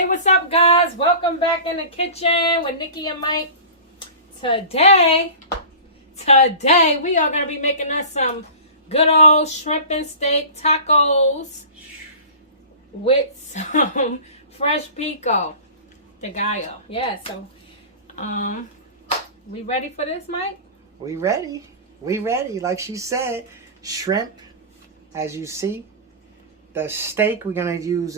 Hey, what's up, guys? Welcome back in the kitchen with Nikki and Mike. Today we are going to be making us some good old shrimp and steak tacos with some fresh pico de gallo. Yeah, so we ready for this, Mike? We ready. Like she said, shrimp, as you see. The steak, we're going to use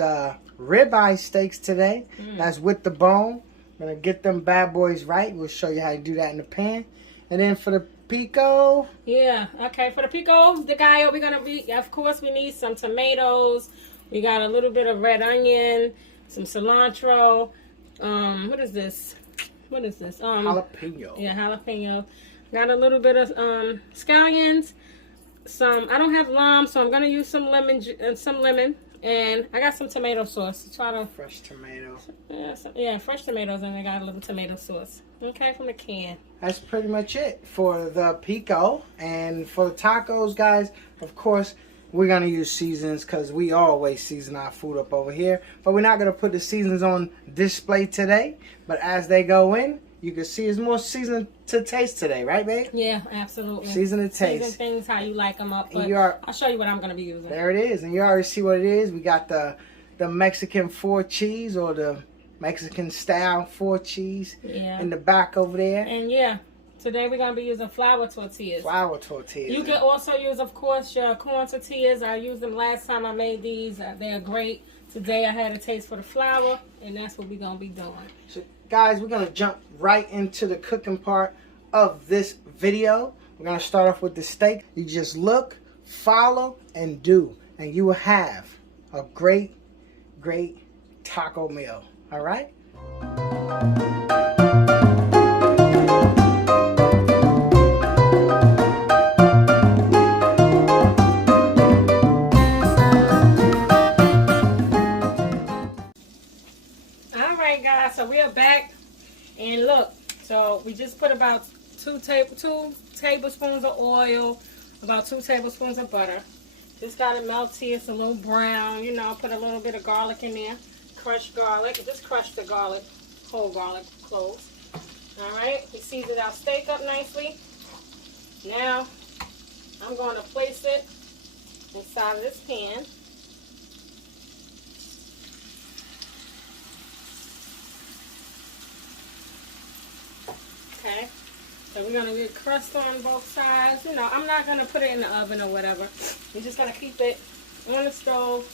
ribeye steaks today. That's with the bone. We're going to get them bad boys right. We'll show you how to do that in the pan. And then for the pico. Yeah, okay. For the pico de gallo, we're going to be, of course, we need some tomatoes. We got a little bit of red onion, some cilantro. What is this? Jalapeno. Yeah, jalapeno. Got a little bit of scallions. I don't have lime, so I'm gonna use some lemon, and I got some tomato sauce. Fresh tomatoes. Yeah, fresh tomatoes, and I got a little tomato sauce. Okay, from the can. That's pretty much it for the pico. And for the tacos, guys, of course, we're gonna use seasons because we always season our food up over here. But we're not gonna put the seasons on display today. But as they go in, you can see it's more season to taste today, right, babe? Yeah, absolutely. Season to taste. Season things how you like them up. But I'll show you what I'm going to be using. There it is. And you already see what it is. We got the Mexican 4 cheese or the Mexican style 4 cheese in the back over there. And yeah, today we're going to be using flour tortillas. Flour tortillas. You can also use, of course, your corn tortillas. I used them last time I made these. They're great. Today I had a taste for the flour, and that's what we're going to be doing. So, guys, we're going to jump right into the cooking part of this video. We're going to start off with the steak. You just look, follow, and do. And you will have a great, great taco meal. All right? So we are back, and look, so we just put about 2 tablespoons of oil, about 2 tablespoons of butter. Just got it melt here. It's a little brown, you know. Put a little bit of garlic in there, crushed garlic. Just crush the garlic, whole garlic cloves. All right, we seasoned our steak up nicely. Now I'm going to place it inside of this pan. Okay, so we're going to get crust on both sides. You know, I'm not going to put it in the oven or whatever. We're just going to keep it on the stove,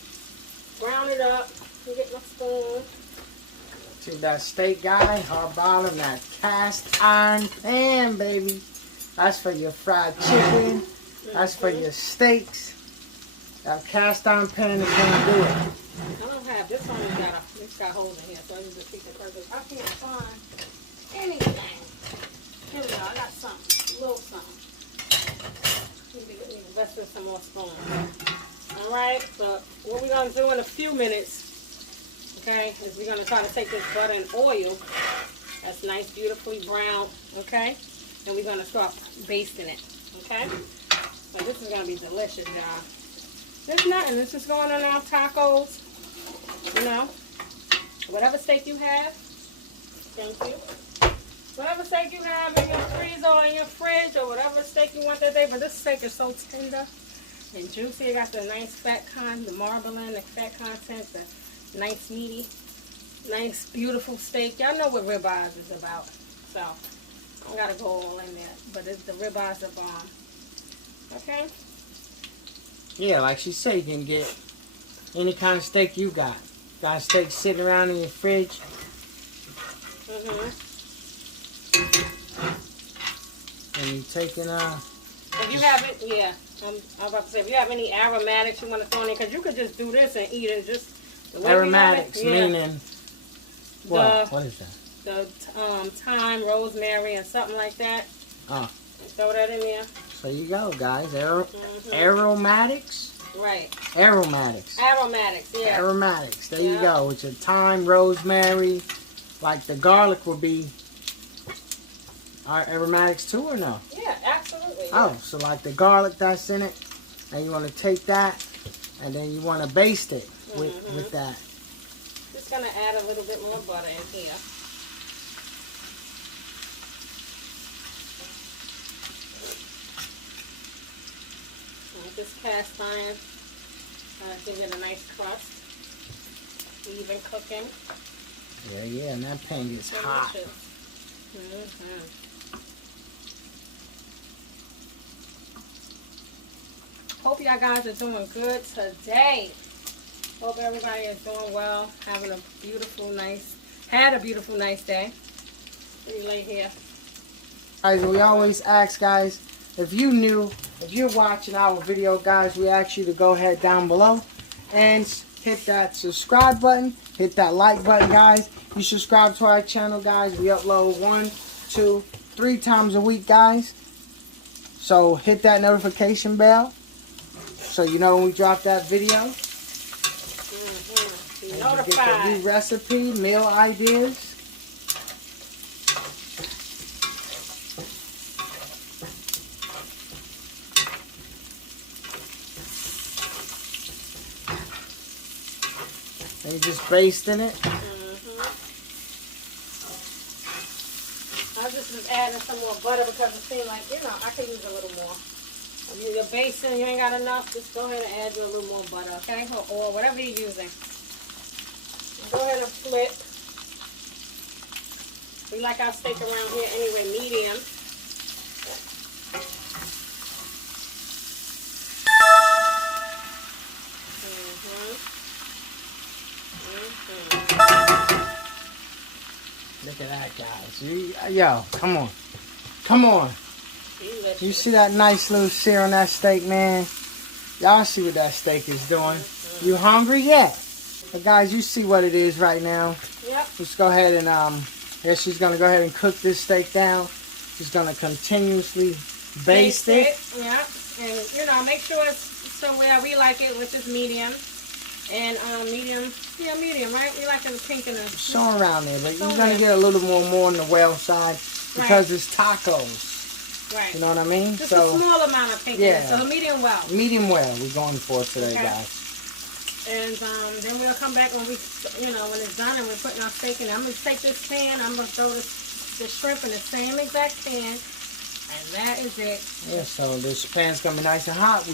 brown it up, and get my spoon. To that steak, guy, hard bottom, that cast iron pan, baby. That's for your fried chicken. That's for your steaks. That cast iron pan is going to do it. I don't have, this one it's got holes in here, so I need to keep it perfect. I can't find anything. Here we go. I got something. A little something. Need to invest in some more spoons. Alright, so what we're going to do in a few minutes, okay, is we're going to try to take this butter and oil that's nice, beautifully brown, okay, and we're going to start basting it, okay? So this is going to be delicious, y'all. There's nothing. This is going on our tacos, you know. Whatever steak you have, thank you. Whatever steak you have in your freezer or in your fridge or whatever steak you want that day. But this steak is so tender and juicy. It got the nice fat content, the marbling, the fat content, the nice meaty, nice beautiful steak. Y'all know what ribeyes is about. So, I don't got to go all in there. But the ribeyes are bomb. Okay? Yeah, like she said, you can get any kind of steak you got. Got a steak sitting around in your fridge. And you taking if you have it, yeah. I'm about to say, if you have any aromatics you want to throw in there, because you could just do this and eat it just the way aromatics, we have it. meaning what? What is that? The thyme, rosemary, and something like that. Oh. And throw that in there. So you go, guys. Aromatics. Right. Aromatics. Aromatics, yeah. Aromatics. There you go. With your thyme, rosemary, like the garlic would be aromatics too, or no? Yeah, absolutely. Yeah. Oh, so like the garlic that's in it, and you want to take that, and then you want to baste it with that. just gonna add a little bit more butter in here. With this cast iron, give it a nice crust. Even cooking. Yeah, and that pan gets hot. Hope y'all guys are doing good today. Hope everybody is doing well, having a beautiful, nice day. Pretty late here. Guys, we always ask, guys, if you're watching our video, guys, we ask you to go ahead down below and hit that subscribe button, hit that like button, guys. You subscribe to our channel, guys. We upload 1, 2, 3 times a week, guys. So hit that notification bell so you know when we drop that video. Be notified. notified. Get the new recipe, meal ideas. And you just basting it. I just was adding some more butter because it seemed like, I could use a little more. If you're basting, you ain't got enough, just go ahead and add you a little more butter, okay? Or whatever you're using. Go ahead and flip. We like our steak around here anyway, medium. Look at that, guys. Yo, come on. Come on. You see that nice little sear on that steak, man? Y'all see what that steak is doing. You hungry yet? But guys, you see what it is right now. Yep. Let's go ahead and, she's going to go ahead and cook this steak down. She's going to continuously baste it. Yeah. And, make sure it's somewhere we like it, which is medium. And medium, right? We like it pink and the somewhere around there, but you're gonna get a little more on the well side because it's tacos. Right. You know what I mean? Just a small amount of pink. Yeah. So medium well. Medium well. We're going for today, guys. And then we'll come back when when it's done and we're putting our steak in. I'm gonna take this pan. I'm gonna throw the shrimp in the same exact pan. And that is it. Yeah, so this pan's gonna be nice and hot.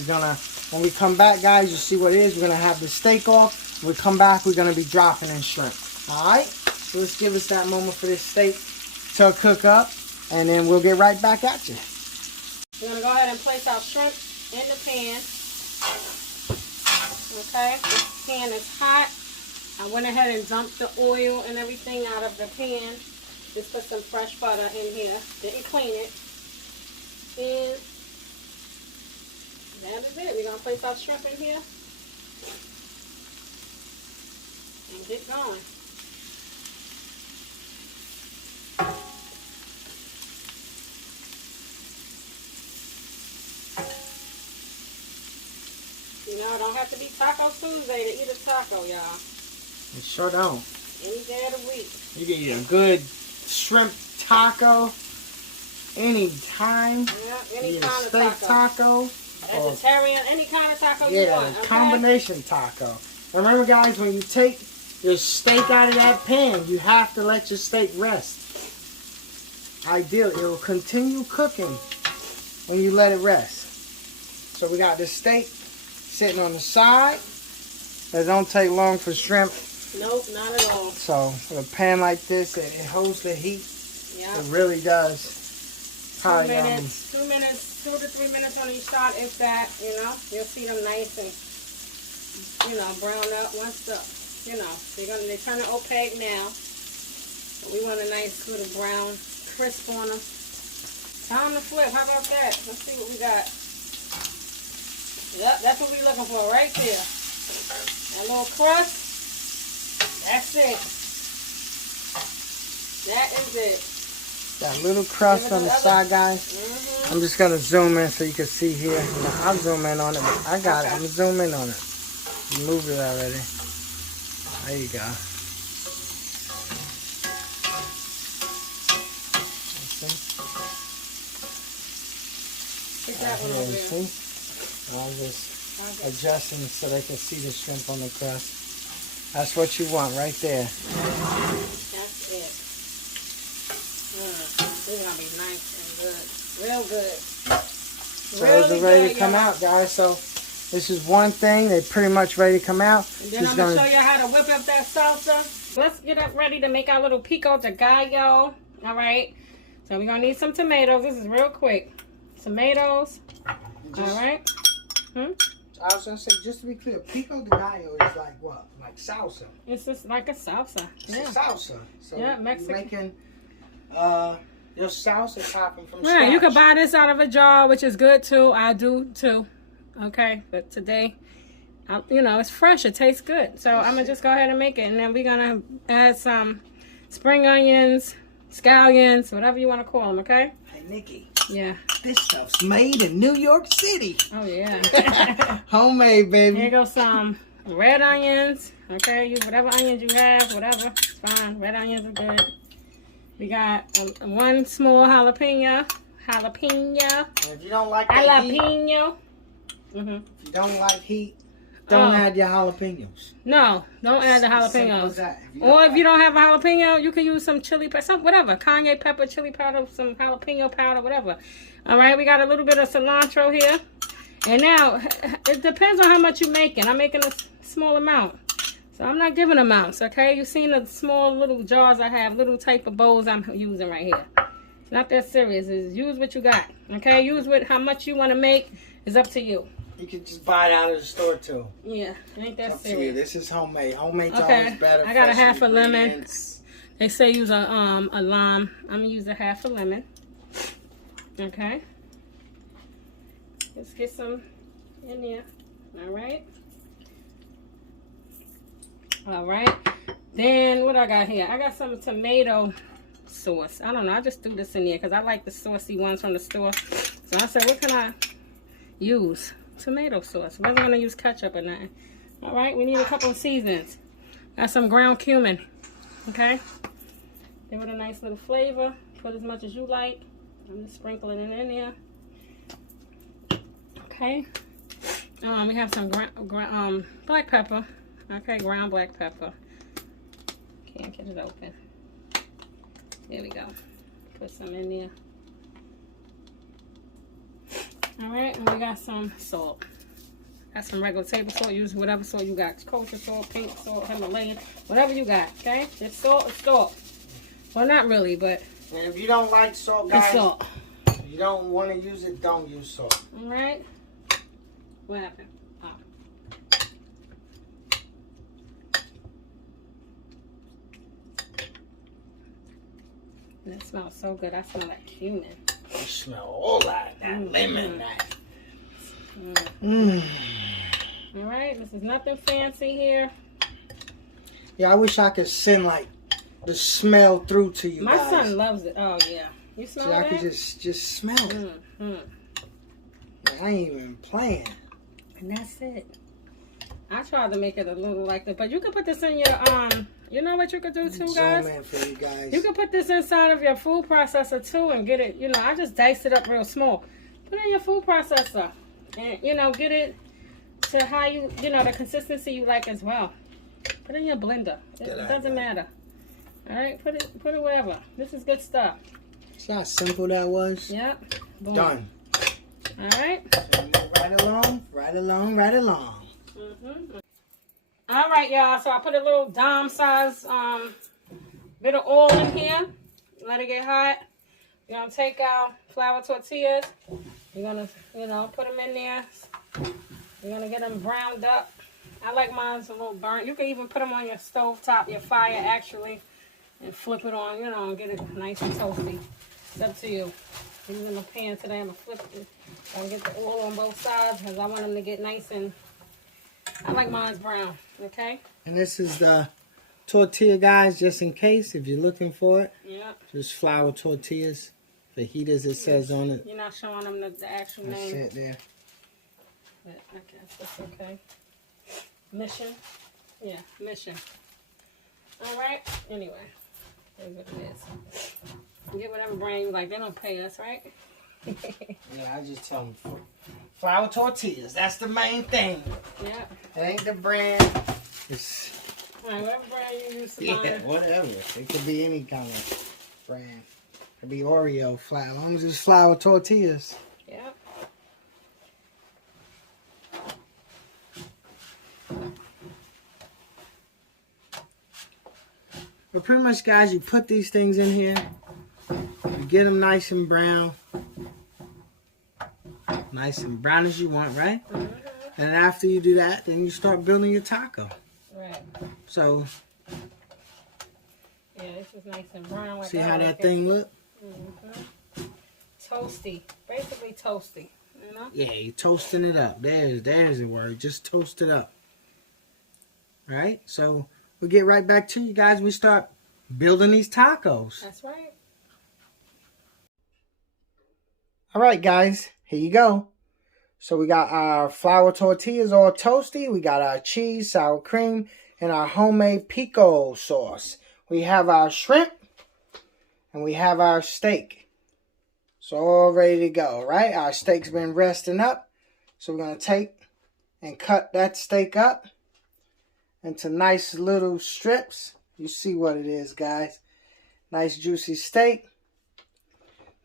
When we come back, guys, you see what it is. We're gonna have the steak off. When we come back, we're gonna be dropping in shrimp. All right. So let's give us that moment for this steak to cook up, and then we'll get right back at you. We're gonna go ahead and place our shrimp in the pan. Okay. This pan is hot. I went ahead and dumped the oil and everything out of the pan. Just put some fresh butter in here. Didn't clean it. And that is it. We're going to place our shrimp in here and get going. It don't have to be Taco Tuesday to eat a taco, y'all. It sure don't. Any day of the week. You can eat a good shrimp taco anytime. Yeah, any kind of steak taco. Vegetarian, any kind of taco you want. Yeah, combination taco. Remember, guys, when you take your steak out of that pan, you have to let your steak rest. Ideally, it will continue cooking when you let it rest. So we got the steak sitting on the side. It don't take long for shrimp. Nope, not at all. So with a pan like this, it holds the heat. Yeah. It really does. 2 minutes, 2 to 3 minutes on each side, if that, you'll see them nice and, brown up. Once they turn it opaque now. We want a nice little brown crisp on them. Time to flip. How about that? Let's see what we got. Yep, that's what we're looking for right there. A little crust. That's it. That is it. Got a little crust on the side, guys. I'm just going to zoom in so you can see here. I'll zoom in on it. I got it. I'm zooming in on it. You moved it already. There you go. Pick that one over there. See? I'm just adjusting so they can see the shrimp on the crust. That's what you want right there. That's it. This is gonna be nice and good, real good. So they're ready to come out, guys. So this is one thing. They're pretty much ready to come out. And then I'm gonna show you how to whip up that salsa. Let's get up ready to make our little pico de gallo. All right. So we're gonna need some tomatoes. This is real quick. Tomatoes. All right. I was gonna say, just to be clear, pico de gallo is like what? Like salsa. It's just like a salsa. It's a salsa. So yeah, Mexican. You're making your salsa topping from Yeah, scratch. you can buy this out of a jar, which is good too. I do too. Okay, but today, you know, it's fresh. It tastes good. So I'm gonna just go ahead and make it, and then we're gonna add some spring onions, scallions, whatever you want to call them. Okay. Hey, Nikki. Yeah. This stuff's made in New York City. Oh yeah. Homemade, baby. Here goes some red onions. Okay, use whatever onions you have, whatever. It's fine. Red onions are good. We got one small jalapeno. And if you don't like that heat, Jalapeno. if you don't like heat, don't add your jalapenos. No, don't add the Simple as jalapenos. that. If you don't have a jalapeno, you can use some chili pepper, some whatever, cayenne pepper, chili powder, some jalapeno powder, whatever. All right, we got a little bit of cilantro here. And now, it depends on how much you're making. I'm making a small amount. So I'm not giving amounts, okay? You've seen the small little jars I have, little type of bowls I'm using right here. It's not that serious. It's use what you got, okay? Use what how much you want to make is up to you. You can just buy it out of the store too. Yeah, ain't that It's up to you. serious. This is homemade. Homemade's Okay, always better. I got a fresh half a lemon. ingredients. They say use a lime. I'm gonna use a half a lemon. Okay. Let's get some in there. All right. All right. Then what I got here? I got some tomato sauce. I don't know. I just threw this in there because I like the saucy ones from the store. So I said, what can I use? Tomato sauce. I wasn't gonna use ketchup or nothing. All right. We need a couple of seasonings. Got some ground cumin. Okay. Give it a nice little flavor. Put as much as you like. I'm just sprinkling it in there. Okay. We have some black pepper. Okay, ground black pepper. Can't get it open. There we go. Put some in there. All right, and we got some salt. Got some regular table salt. Use whatever salt you got. Kosher salt, pink salt, Himalayan, whatever you got. Okay, just salt is salt. Well, not really, but And if you don't like salt, it's guys, salt. if you don't want to use it, don't use salt. All right. What happened? Oh. That smells so good. I smell like cumin. You smell all that lemon. All right. This is nothing fancy here. Yeah, I wish I could send like the smell through to you My guys. son loves it. Oh yeah. You smell So I that? could just smell it. I ain't even playing. And that's it. I tried to make it a little like that, but you can put this in your you know what you could do too, guys? Zoom in for you guys. You can put this inside of your food processor too and get it, you know, I just diced it up real small. Put it in your food processor and, you know, get it to how you know, the consistency you like as well. Put it in your blender. It doesn't matter. All right, put it wherever. This is good stuff. See how simple that was? Yep. Boom. Done. All right. So move right along, right along, right along. All right, y'all. So I put a little dime size bit of oil in here. Let it get hot. We're gonna take our flour tortillas. We're gonna, you know, put them in there. We're gonna get them browned up. I like mine a little burnt. You can even put them on your stove top, your fire actually, and flip it on, you know, and get it nice and toasty. It's up to you. I'm using my pan today. I'm gonna flip it. I'm gonna get the oil on both sides because I want them to get nice and. I like mine's brown. Okay. And this is the tortilla, guys, just in case if you're looking for it. Yeah. Just flour tortillas. Fajitas, it says on it. You're not showing them the actual That's name. it there. But I guess that's okay. Mission. Yeah, Mission. All right. Anyway, that's what it is. Get whatever brand you like. They don't pay us, right? Yeah, I just tell them flour tortillas. That's the main thing. Yeah. It ain't the brand. It's Alright, whatever brand you use, Yeah, Savannah. whatever. It could be any kind of brand. It could be Oreo flour, as long as it's flour tortillas. Yep. But pretty much, guys, you put these things in here. You get them nice and brown. Nice and brown as you want, right? Mm-hmm. And after you do that, then you start building your taco. Right. So, Yeah, this is nice and brown. Like see how that like thing look? Mm-hmm. Toasty. Basically toasty. You know? Yeah, you're toasting it up. There's the word. Just toast it up. Right? So, we'll get right back to you guys. We start building these tacos. That's right. All right, guys. Here you go. So, we got our flour tortillas all toasty. We got our cheese, sour cream, and our homemade pico sauce. We have our shrimp. And we have our steak. So all ready to go, right? Our steak's been resting up. So we're going to take and cut that steak up into nice little strips. You see what it is, guys. Nice juicy steak.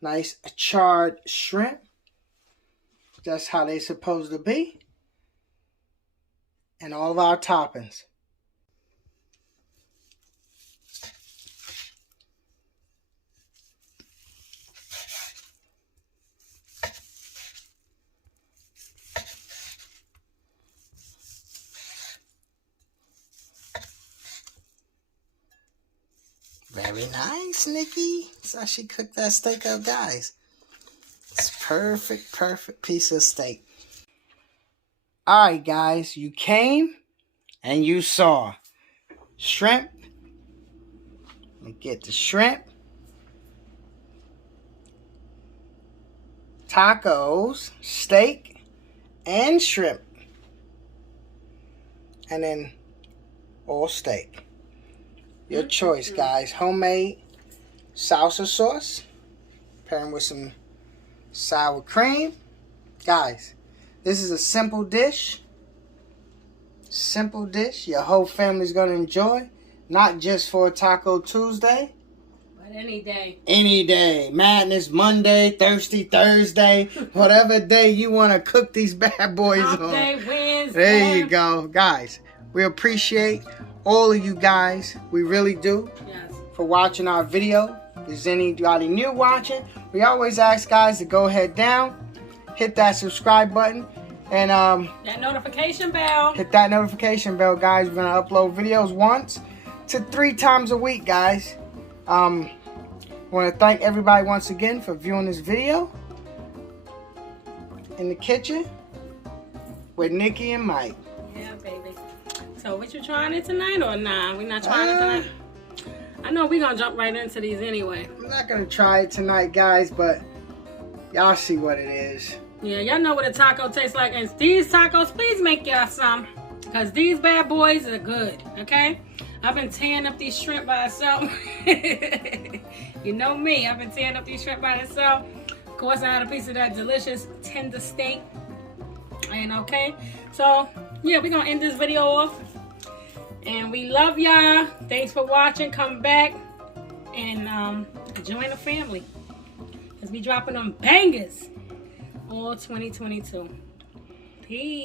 Nice charred shrimp. That's how they're supposed to be. And all of our toppings. Very nice, Nikki. That's how she cooked that steak up, guys. It's perfect piece of steak. Alright, guys. You came and you saw shrimp. Let me get the shrimp. Tacos, steak, and shrimp. And then all steak. Your choice, guys. Homemade salsa sauce. Pairing with some sour cream. Guys, this is a simple dish. Simple dish. Your whole family's going to enjoy. Not just for Taco Tuesday. But any day. Any day. Madness Monday, Thirsty Thursday. Whatever day you want to cook these bad boys on. Day, Wednesday. There you go. Guys, we appreciate all of you guys. We really do. Yes. For watching our video. If there's anybody new watching, we always ask guys to go head down, hit that subscribe button, and that notification bell. hit that notification bell, guys. We're gonna upload videos 1 to 3 times a week, guys. I want to thank everybody once again for viewing this video in the kitchen with Nikki and Mike. Yeah, baby. So, what you trying it tonight or nah? We not trying it tonight? I know we're going to jump right into these anyway. I'm not going to try it tonight, guys, but y'all see what it is. Yeah, y'all know what a taco tastes like. And these tacos, please make y'all some. Because these bad boys are good, okay? I've been tearing up these shrimp by itself. You know me. I've been tearing up these shrimp by itself. Of course, I had a piece of that delicious tender steak. And okay. So, yeah, we're going to end this video off. And we love y'all. Thanks for watching. Come back and join the family. Because we dropping them bangers all 2022. Peace.